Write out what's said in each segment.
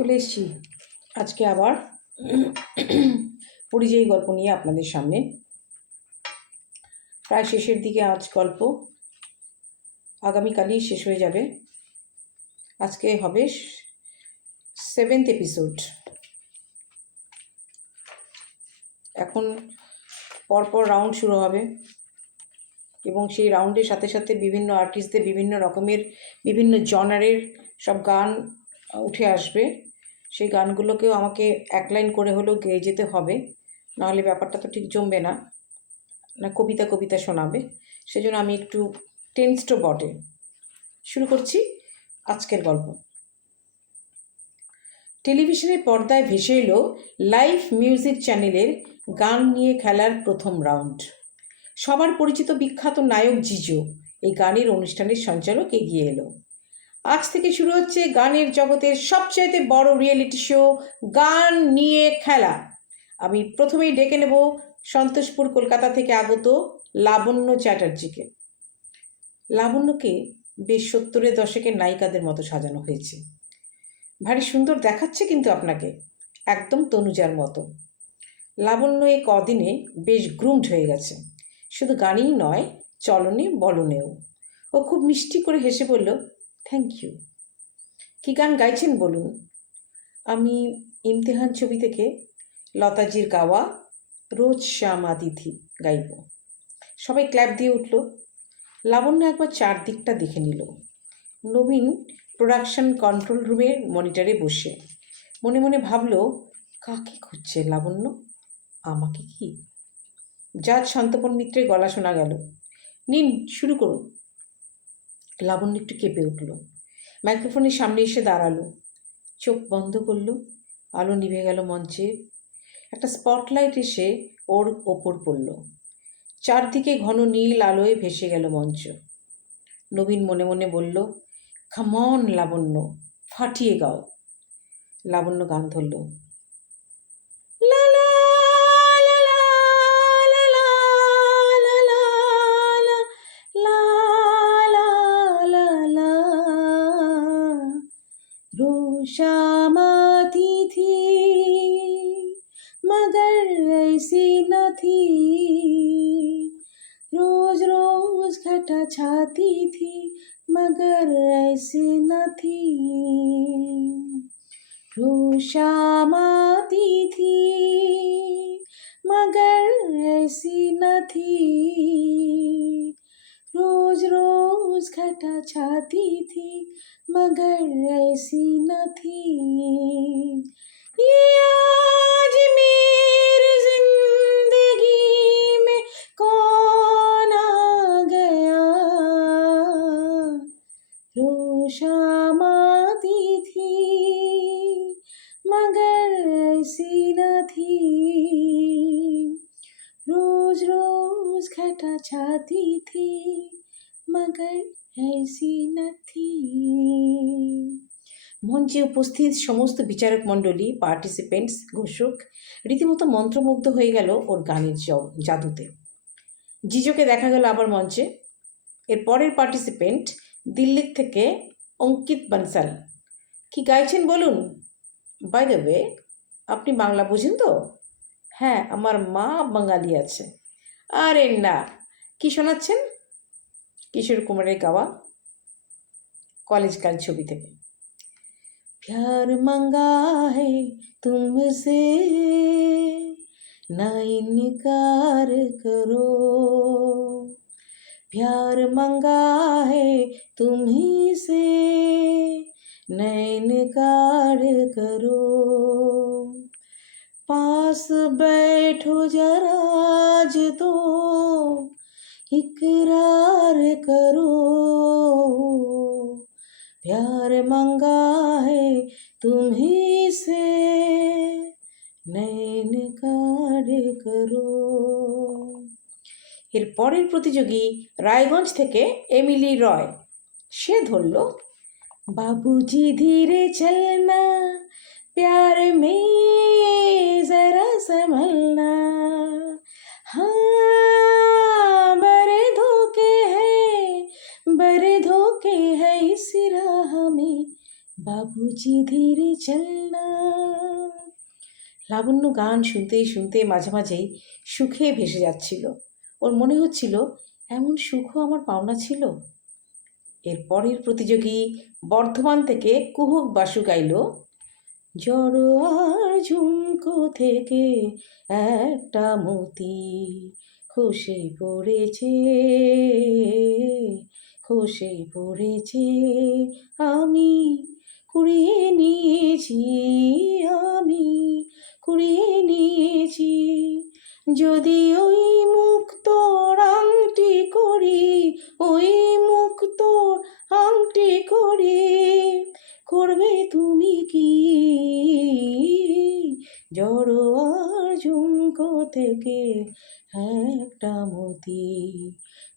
চলে এসেছি। আজকে আবার পরিযায়ী গল্প নিয়ে আপনাদের সামনে। প্রায় শেষের দিকে আজ গল্প। আগামীকালই শেষ হয়ে যাবে। আজকে হবে সেভেন্থ এপিসোড এখন পরপর রাউন্ড শুরু হবে এবং সেই রাউন্ডের সাথে সাথে বিভিন্ন আর্টিস্টদের বিভিন্ন রকমের বিভিন্ন জনারের সব গান উঠে আসবে। সেই গানগুলোকেও আমাকে এক লাইন করে হলেও গেয়ে যেতে হবে। নাহলে ব্যাপারটা তো ঠিক জমবে না। না, কবিতা কবিতা শোনাবে। সেজন্য আমি একটু টেন্সড বটে। শুরু করছি আজকের গল্প। টেলিভিশনের পর্দায় ভেসে এলো লাইভ মিউজিক চ্যানেলের গান নিয়ে খেলার প্রথম রাউন্ড। সবার পরিচিত বিখ্যাত নায়ক জিজো এই গানের অনুষ্ঠানের সঞ্চালক এগিয়ে এলো। আজ থেকে শুরু হচ্ছে গানের জগতের সবচাইতে বড় রিয়েলিটি শো গান নিয়ে খেলা। আমি প্রথমেই ডেকে নেব সন্তোষপুর, কলকাতা থেকে আগত লাবণ্য চ্যাটার্জিকে। লাবণ্যকে বেশ সত্তরের দশকের নায়িকাদের মতো সাজানো হয়েছে। ভারী সুন্দর দেখাচ্ছে কিন্তু আপনাকে, একদম তনুজার মতো। লাবণ্য এ কদিনে বেশ গ্রুমড হয়ে গেছে। শুধু গানেই নয় চলনে বলনেও ও খুব মিষ্টি করে হেসে বলল থ্যাংক ইউ কী গান গাইছেন বলুন? আমি ইমতেহান ছবি থেকে লতাজির গাওয়া রোজ শ্যাম দিধি গাইব। সবাই ক্ল্যাপ দিয়ে উঠল। লাবণ্য একবার চারদিকটা দেখে নিল। নবীন প্রোডাকশন কন্ট্রোল রুমের মনিটরে বসে। মনে মনে ভাবল, কাকে খুঁজছে লাবণ্য? আমাকে কি? জাজ শান্তপন মিত্রের গলা শোনা গেল। নিন, শুরু করুন। লাবণ্য একটু কেঁপে উঠল। মাইক্রোফোনের সামনে এসে দাঁড়াল। চোখ বন্ধ করল। আলো নিভে গেল মঞ্চে। একটা স্পটলাইট এসে ওর ওপর পড়ল। চারদিকে ঘন নীল আলোয় ভেসে গেল মঞ্চ। নবীন মনে মনে বলল খামন লাবণ্য, ফাটিয়ে গাও। লাবণ্য গান ধরল। श्यामाती थी मगर ऐसी न थी। रोज रोज घटा छाती थी, मगर ऐसी न थी। ये आज मेरी घटा छाती थी मगर ऐसी न थी মঞ্চে উপস্থিত সমস্ত বিচারক মণ্ডলী পার্টিসিপেন্টস ঘোষক রীতিমতো মন্ত্রমুগ্ধ হয়ে গেল ওর গানের জ- জাদুতে জিজোকে দেখা গেল আবার মঞ্চে এর পরের পার্টিসিপেন্ট দিল্লির থেকে অঙ্কিত বানসাল কি গাইছেন বলুন বাই দ্য ওয়ে আপনি বাংলা বুঝেন তো হ্যাঁ আমার মা বাঙালি আছে আরে না কি শোনাচ্ছেন কিশোর কুমারের গাওয়া কলেজ কাল ছবি থেকে प्यार मंगा है तुमसे ना इनकार करो प्यार मंगा है तुम्ही से न इनकार करो पास बैठो जरा आज तो इकरार करो प्यार मंगा है तुम्ही से নয়ন কার করো এর পরের প্রতিযোগী রায়গঞ্জ থেকে এমিলি রয় সে ধরল বাবুজি ধীরে চলনা प्यार में जरा संभलना বাবুজি ধীরে চলনা। লাবণ্য গান শুনতে শুনতে মাঝে মাঝেই সুখে ভেসে যাচ্ছিল। ওর মনে হচ্ছিল, এমন সুখও আমার পাওনা ছিল? এর পরের প্রতিযোগী বর্ধমান থেকে কুহুক বাসু গাইল জড়োয়ার ঝুমকো থেকে একটা মতি খসে পড়েছে খসে পড়েছে আমি কুড়িয়ে নিয়েছি আমি কুড়িয়ে নিয়েছি। যদি ওই মুক্ত আংটি করি, ওই মুক্ত আংটি করি করবে তুমি কি? জড়োয়ার ঝুমকো থেকে একটা মতি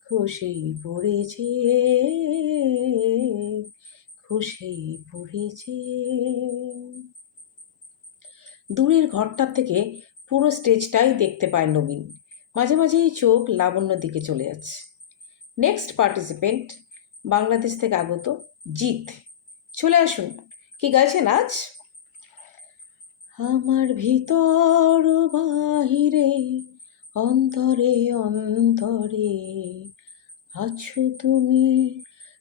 খসে পড়েছে। খসে পড়েছে দূরের ঘরটার থেকে পুরো স্টেজটাই দেখতে পায় নবীন। মাঝে মাঝেই চোখ লাবণ্যর দিকে চলে যাচ্ছে। নেক্সট পার্টিসিপেন্ট বাংলাদেশ থেকে আগত জিৎ। চলে আসুন, কি গাইছেন আজ? আমার ভিতর বাহিরে, অন্তরে অন্তরে আছো তুমি।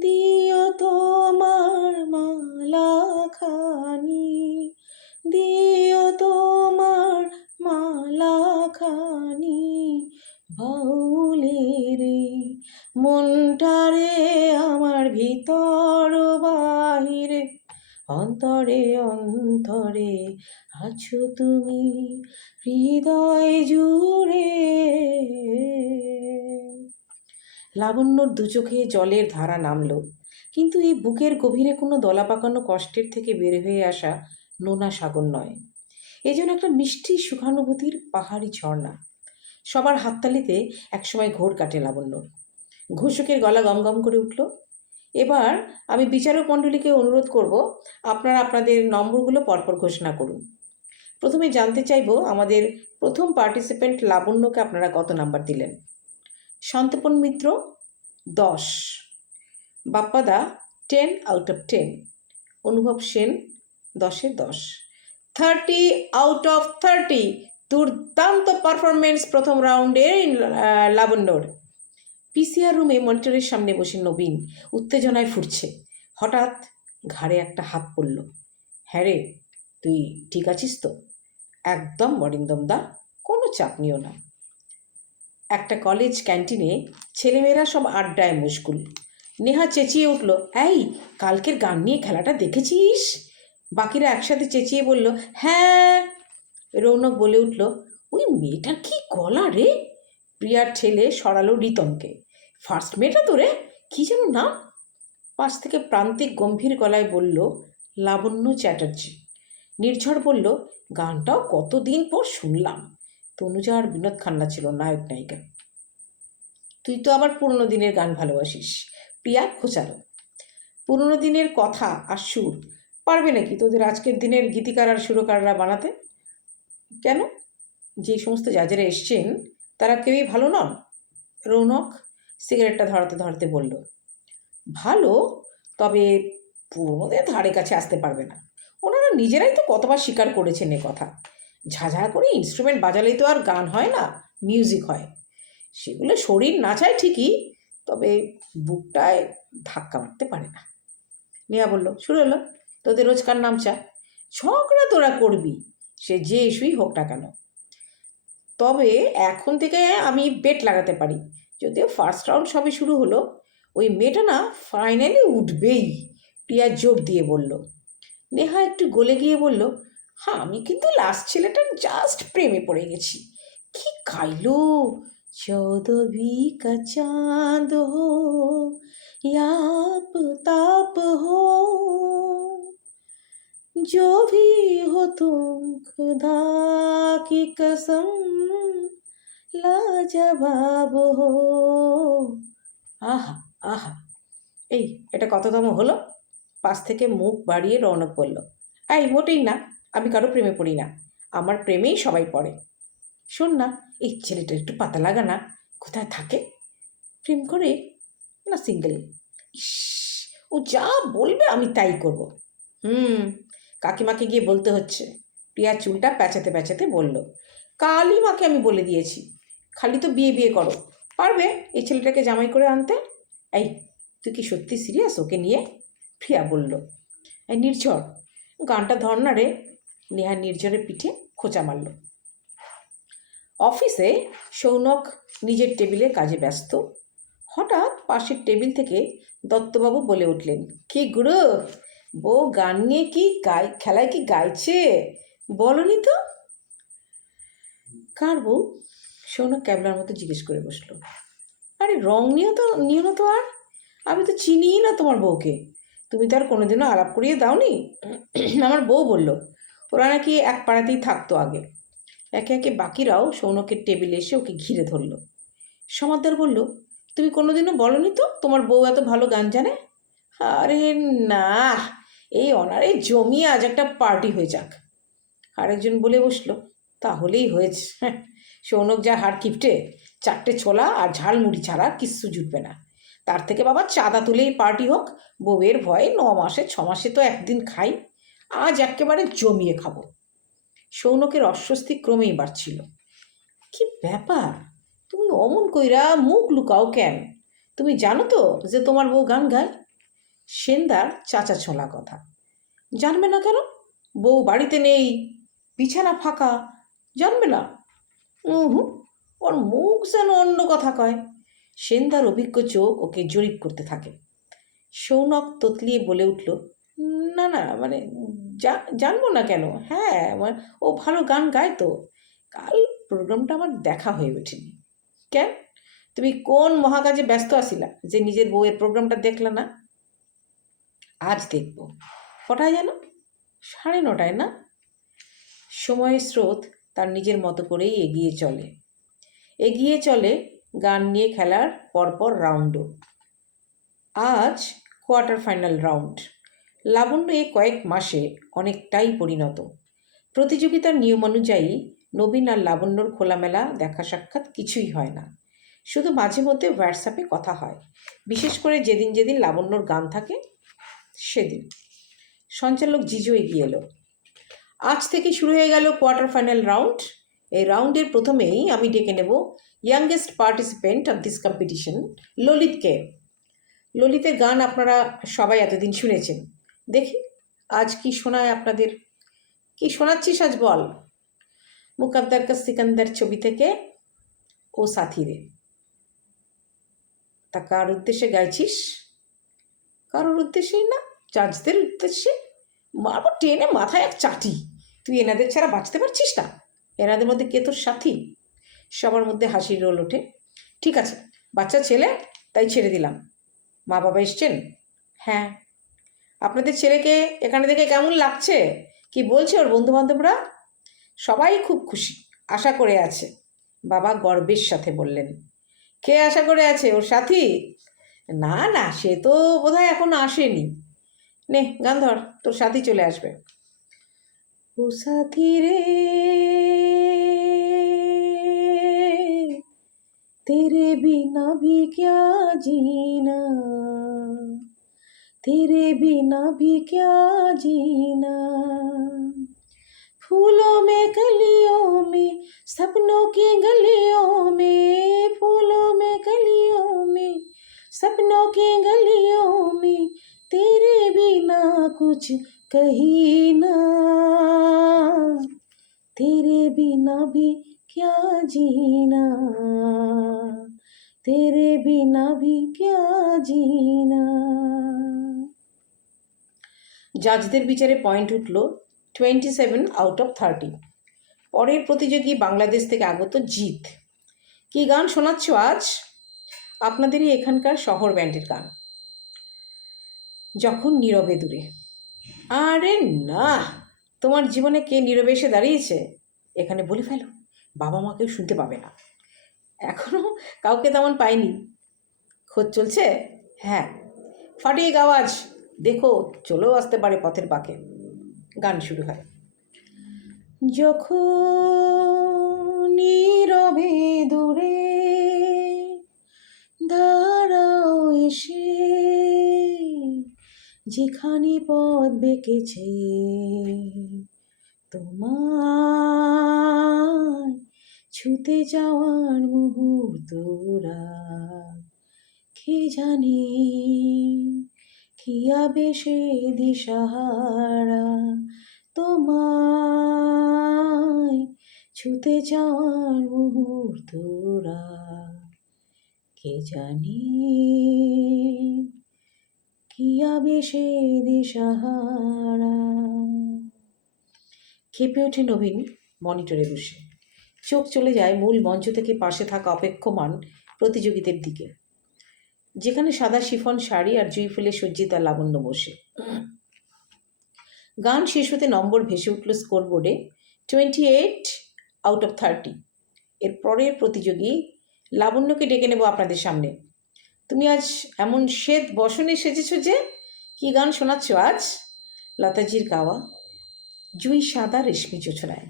দিও তোমার মালা খানি দিও তোমার মালা খানি বাউলের মনটারে আমার ভিতর বাহিরে, অন্তরে অন্তরে আছো তুমি, হৃদয় জুড়ে। লাবণ্যর দু চোখে জলের ধারা নামল। কিন্তু এই বুকের গভীরে কোনো দলা পাকানো কষ্টের থেকে বের হয়ে আসা নোনা সাগর নয়। এই যেন একটা মিষ্টি সুখানুভূতির পাহাড়ি ঝর্ণা। সবার হাততালিতে একসময় ঘোর কাটে লাবণ্যর। ঘোষকের গলা গমগম করে উঠল। এবার আমি বিচারক মণ্ডলীকে অনুরোধ করব, আপনারা আপনাদের নম্বরগুলো পরপর ঘোষণা করুন। প্রথমে জানতে চাইব আমাদের প্রথম পার্টিসিপেন্ট লাবণ্যকে আপনারা কত নাম্বার দিলেন? শান্তপন মিত্র, দশ। বাপ্পাদা, ten out of ten Anubhav Sen, দশে দশ। থার্টি আউট অফ থার্টি দুর্দান্ত পারফরমেন্স প্রথম রাউন্ডে লাবণ্যর। পিসিআর রুমে মনিটরের সামনে বসে নবীন উত্তেজনায় ফুটছে। হঠাৎ ঘাড়ে একটা হাত পড়ল। হ্যাঁ রে, তুই ঠিক আছিস তো? একদম দা, কোনো চাপ নিও না। একটা কলেজ ক্যান্টিনে ছেলেমেয়েরা সব আড্ডায় মুশকুল। নেহা চেঁচিয়ে উঠল, এই, কালকের গান নিয়ে খেলাটা দেখেছিস? বাকিরা একসাথে চেঁচিয়ে বলল হ্যাঁ। রৌনক বলে উঠল, ওই মেয়েটার কি গলা রে? প্রিয়ার ছেলে সরালো রিতমকে, ফার্স্ট মেয়েটা তো রে, কী যেন নাম? পাশ থেকে প্রান্তিক গম্ভীর গলায় বলল, লাবণ্য চ্যাটার্জি। নির্ঝর বলল, গানটাও কতদিন পর শুনলাম। তনুজা আর বিনোদ খান্না ছিল নায়ক নায়িকা। তুই তো আবার পুরনো দিনের গান ভালোবাসিস। প্রিয়া, খোঁচালো। পুরনো দিনের কথা আর সুর, পারবে নাকি তোদের আজকের দিনের গীতিকার আর সুরকাররা বানাতে? কেন? যে সমস্ত জাজেরা এসছেন, তারা কেউই ভালো নন। রৌনক সিগারেটটা ধরাতে ধরাতে বলল, ভালো, তবে পুরোনোদের ধারে কাছে আসতে পারবে না। ওনারা নিজেরাই তো কতবার স্বীকার করেছেন এ কথা। ঝাঝা করে ইনস্ট্রুমেন্ট বাজালেই তো আর গান হয় না মিউজিক হয়। সেগুলো শরীর নাচায় ঠিকই, তবে বুকটায় ধাক্কা মারতে পারে না। নেয়া বলল, শুরু হলো, তোদের রোজকার নাম নামচা ঝগড়া তোরা করবি, সে যে ইস্যুই হোক না কেন। তবে এখন থেকে আমি বেট লাগাতে পারি। যদিও ফার্স্ট রাউন্ড সবে শুরু হলো, ওই মেয়েটা না ফাইনালি উঠবেই প্রিয়া জোর দিয়ে বলল। নেহা একটু গলে গিয়ে বলল হ্যাঁ আমি কিন্তু লাস্ট ছেলেটার জাস্ট প্রেমে পড়ে গেছি কি খাইলো चौदहवीं का चांद हो या ताप हो जो भी हो तुम खुदा की कसम লাজবাব হো আহা আহা এই এটা কততম হলো পাশ থেকে মুখ বাড়িয়ে রৌনক বলল এই মোটেই না আমি কারও প্রেমে পড়ি না। আমার প্রেমেই সবাই পড়ে। শোন না, এই ছেলেটা একটু পাতা লাগা না। কোথায় থাকে? প্রেম করে না সিঙ্গেল ইস, ও যা বলবে আমি তাই করব। হুম, কাকিমাকে গিয়ে বলতে হচ্ছে। প্রিয়া চুলটা প্যাচাতে প্যাচাতে বলল, কালই মাকে আমি বলে দিয়েছি। খালি তো বিয়ে বিয়ে করো। পারবে এই ছেলেটাকে জামাই করে আনতে? এই, তুই কি সত্যি সিরিয়াস ওকে নিয়ে? প্রিয়া বলল, এই নির্ঝর, গানটা ধর রে। নেহা নির্ঝরের পিঠে খোঁচা মারল। অফিসে সৌনক নিজের টেবিলে কাজে ব্যস্ত। হঠাৎ পাশের টেবিল থেকে দত্তবাবু বলে উঠলেন, কি গুরু? বউ গান নিয়ে কি গাই খেলায় কি গাইছে? বলনি তো? কার বউ? সৌনক ক্যাবলার মতো জিজ্ঞেস করে বসল, আরে রং নিয়েও তো, নিও না তো আর। আমি তো চিনিই না তোমার বউকে। তুমি তো আর কোনোদিনও আলাপ করিয়ে দাওনি? আমার বউ বলল ওরা নাকি এক পাড়াতেই থাকতো আগে। একে একে বাকিরাও সৌনকের টেবিলে এসে ওকে ঘিরে ধরলো। সমাদ্দার বলল, তুমি কোনোদিনও বলনি তো তোমার বউ এত ভালো গান জানে? আরে না, এই অনারে জমিয়ে আজ একটা পার্টি হয়ে যাক। আরেকজন বলে বসল, তাহলেই হয়েছে। হ্যাঁ সৌনক যা হাড় কিপটে, চারটে ছোলা আর ঝালমুড়ি ছাড়া কিচ্ছু জুটবে না। তার থেকে বাবা চাঁদা তুলেই পার্টি হোক, বউয়ের ভয়ে ন মাসে, ছ মাসে তো একদিন খাই। আজ একেবারে জমিয়ে খাব। সৌনকের অস্বস্তি ক্রমেই বাড়ছিল। কি ব্যাপার? তুমি অমন কইরা মুখ লুকাও কেন? তুমি জানো তো যে তোমার বউ গান গায়? সেন্দার চাচা ছোলা কথা। জানবে না কেন? বউ বাড়িতে নেই, বিছানা ফাঁকা, জানবে না? হুম ওর মুখ যেন অন্য কথা কয়। সেন্দার অভিজ্ঞ চোখ ওকে জরিপ করতে থাকে। সৌনক তোতলিয়ে বলে উঠল না না মানে জানব না কেন? হ্যাঁ আমার, ও ভালো গান গায় তো। কাল প্রোগ্রামটা আমার দেখা হয়ে ওঠেনি। কেন? তুমি কোন মহাকাজে ব্যস্ত আছিলা যে নিজের বউয়ের প্রোগ্রামটা দেখলে না? আজ দেখব। কটায় যেন সাড়ে নটায়, না? সময়ের স্রোত তার নিজের মতো করেই এগিয়ে চলে। এগিয়ে চলে গান নিয়ে খেলার পরপর রাউন্ডও আজ কোয়ার্টার ফাইনাল রাউন্ড লাবণ্য এ কয়েক মাসে অনেকটাই পরিণত। প্রতিযোগিতার নিয়ম অনুযায়ী নবীন আর লাবণ্যর খোলামেলা দেখা সাক্ষাৎ কিছুই হয় না। শুধু মাঝে মধ্যে হোয়াটসঅ্যাপে কথা হয়। বিশেষ করে যেদিন যেদিন লাবণ্যর গান থাকে, সেদিন। সঞ্চালক জিজু এগিয়ে এলো। আজ থেকে শুরু হয়ে গেল কোয়ার্টার ফাইনাল রাউন্ড। এই রাউন্ডের প্রথমেই আমি ডেকে নেব youngest participant of this competition, ললিতকে। ললিতের গান আপনারা সবাই এতদিন শুনেছেন। দেখি, আজ কি শোনায় আপনাদের? কি শোনাচ্ছিস আজ বল? মুকাদ্দার কা সিকান্দার ছবি থেকে ও সাথী রে তা কার উদ্দেশ্যে গাইছিস? কারোর উদ্দেশ্যেই না, জাজদের উদ্দেশ্যে? মারবো টেনে মাথায় এক চাটি। তুই এনাদের ছাড়া বাঁচতে পারছিস না। এনাদের মধ্যে কে তোর সাথী? সবার মধ্যে হাসির রোল ওঠে। ঠিক আছে, বাচ্চা ছেলে, তাই ছেড়ে দিলাম। মা বাবা এসছেন? হ্যাঁ আপনাদের ছেলেকে এখানে দেখে কেমন লাগছে? কি বলছে ওর বন্ধুবান্ধবরা? সবাই খুব খুশি, আশা করে আছে। বাবা গর্বের সাথে বললেন, কে আশা করে আছে? ওর সাথী? না না, সে তো বোধহয় এখনও আসেনি। নে, গান ধর, তোর সাথী চলে আসবে। ও সাথী রে, তেরে বিনা ভিকা জিনা तेरे बिना भी क्या जीना? फूलों में, गलियों में, सपनों की गलियों में, फूलों में, गलियों में, सपनों की गलियों में तेरे बिना कुछ कहीं ना। तेरे बिना भी क्या जीना? तेरे बिना भी क्या जीना? জাজদের বিচারে পয়েন্ট উঠল twenty seven out of thirty পরের প্রতিযোগী বাংলাদেশ থেকে আগত জিত কি গান শোনাচ্ছ আজ? আপনাদেরই এখানকার শহর ব্যান্ডের গান। যখন নীরবে দূরে। আরে না! তোমার জীবনে কে নীরবে এসে দাঁড়িয়েছে? এখানে বলে ফেলো। বাবা মাকেও শুনতে পাবে না। এখনও কাউকে তেমন পাইনি। খোঁজ চলছে? হ্যাঁ। ফাটিয়ে আওয়াজ দেখো, চলেও আসতে পারে পথের পাকে। গান শুরু হয়। যখন নীরবে দূরে দাঁড়াও এসে যেখানে পথ বেঁকেছে তোমার ছুতে যাওয়ার মুহূর্তরা কে জানে? কি আবেশে দিশাহারা। তোমায় ছুতে যাওয়ার মুহূর্তরা কে জানে কি আবেশে দিশাহারা। খেপে ওঠে নবীন মনিটরে বসে। চোখ চলে যায় মূল মঞ্চ থেকে পাশে থাকা অপেক্ষমান প্রতিযোগীদের দিকে। যেখানে সাদা শিফন শাড়ি আর জুই ফুলে সজ্জিতা লাবণ্য বসে। গান শেষ হতে নম্বর ভেসে উঠল স্কোরবোর্ডে twenty eight out of thirty এর পরের প্রতিযোগী লাবণ্যকে ডেকে নেব আপনাদের সামনে। তুমি আজ এমন শ্বেত বসনে সেজেছ যে কি গান শোনাচ্ছ আজ? লতাজির গাওয়া। জুই সাদা রেশমি যোছনায়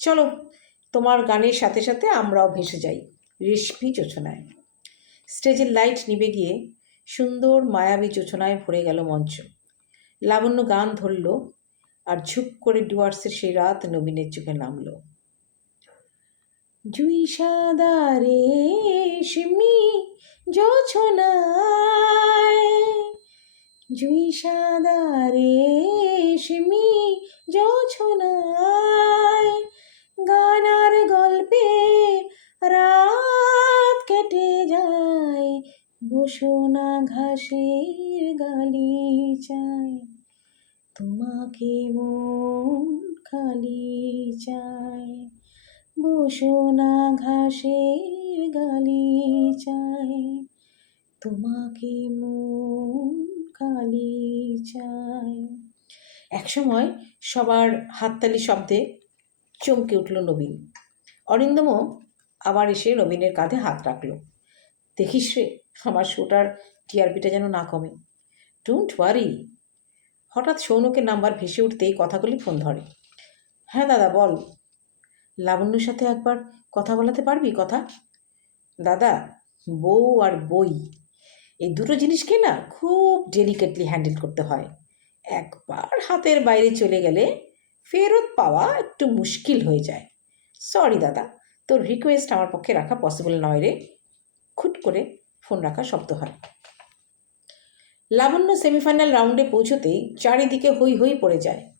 চলো, তোমার গানের সাথে সাথে আমরাও ভেসে যাই রেশমি যোছনায় স্টেজের লাইট নিভে গিয়ে সুন্দর মায়াবী যোছনায় ভরে গেল মঞ্চ। লাবণ্য গান ধরল আর ঝুপ করে ডুয়ার্সের সেই রাত নবীনের চোখে নামলো। জুই সাদা রেশমি যোছনায়। জুই সাদা রেশমি যোছনায়। গানার গল্পে রাত কেটে যায় বসোনা ঘাসের গালিচায় তোমাকে মন খালি চায় বসোনা ঘাসের গালিচায় তোমাকে মন খালি চায়। একসময় সবার হাততালি শব্দে চমকে উঠল নবীন। অরিন্দমও আবার এসে নবীনের কাঁধে হাত রাখল। দেখিস রে, আমার শোটার টিআরপিটা যেন না কমে। ডোন্ট ওয়ারি হঠাৎ সৌনকের নাম্বার ভেসে উঠতেই কথাগুলি ফোন ধরে। হ্যাঁ দাদা, বল। লাবণ্যর সাথে একবার কথা বলাতে পারবি কথা? দাদা, বউ আর বই। এই দুটো জিনিসকে না খুব ডেলিকেটলি হ্যান্ডেল করতে হয়। একবার হাতের বাইরে চলে গেলে ফেরত পাওয়া একটু মুশকিল হয়ে যায়। সরি দাদা তোর রিকোয়েস্ট আমার পক্ষে রাখা পসিবল নয় রে। খুট করে ফোন রাখা শব্দ হয়। লাবণ্য সেমিফাইনাল রাউন্ডে পৌঁছতেই চারিদিকে হই হই পড়ে যায়।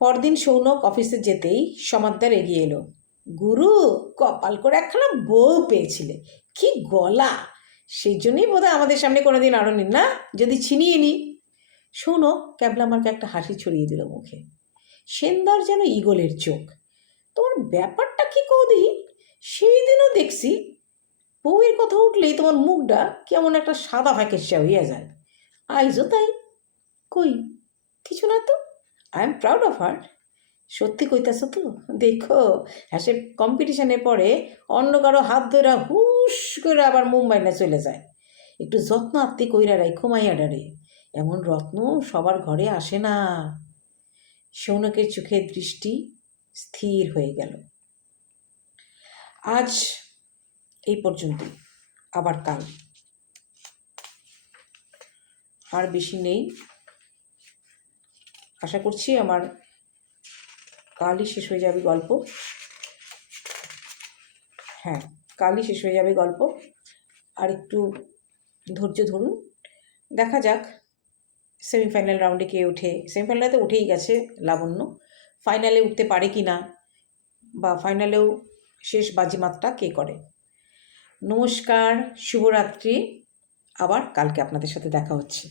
পরদিন সৌনক অফিসে যেতেই সমাদ্দার এগিয়ে এলো। গুরু, কপাল করে একখানা বউ পেয়েছিলে। কি গলা! সেই জন্যই বোধহয় আমাদের সামনে কোনোদিন আরও নিন না? যদি ছিনিয়ে নি। সৌনক ক্যাবলামারকে একটা হাসি ছড়িয়ে দিল মুখে। সেন্দার যেন ইগলের চোখ। তোমার ব্যাপারটা কি কৌদি? সেই দিনও দেখছি বউয়ের কথা উঠলেই তোমার মুখটা কেমন একটা সাদা ফ্যাকেশা হইয়া যায়। আইজও তাই। কই? কিছু না তো? I am proud of her সত্যি কইতাছ তো? দেখো হ্যাঁ সে কম্পিটিশনের পরে অন্য কারও হাত ধরা হুশ করে আবার মুম্বাই না চলে যায়। একটু যত্ন আত্মি কইরা রাইখো মাইয়া ডারে। এমন রত্ন সবার ঘরে আসে না। সৌনকের চোখের দৃষ্টি স্থির হয়ে গেল। আজ এই পর্যন্তই, আবার কাল। আর বেশি নেই। আশা করছি আমার কালই শেষ হয়ে যাবে গল্প। হ্যাঁ কালই শেষ হয়ে যাবে গল্প। আর একটু ধৈর্য ধরুন। দেখা যাক, সেমিফাইনাল রাউন্ডে কে ওঠে। সেমিফাইনালে তো উঠেই গেছে লাবণ্য। ফাইনালে উঠতে পারে কি না? বা ফাইনালেও শেষ বাজিমাতটা কে করে? নমস্কার শুভরাত্রি। আবার কালকে আপনাদের সাথে দেখা হচ্ছে।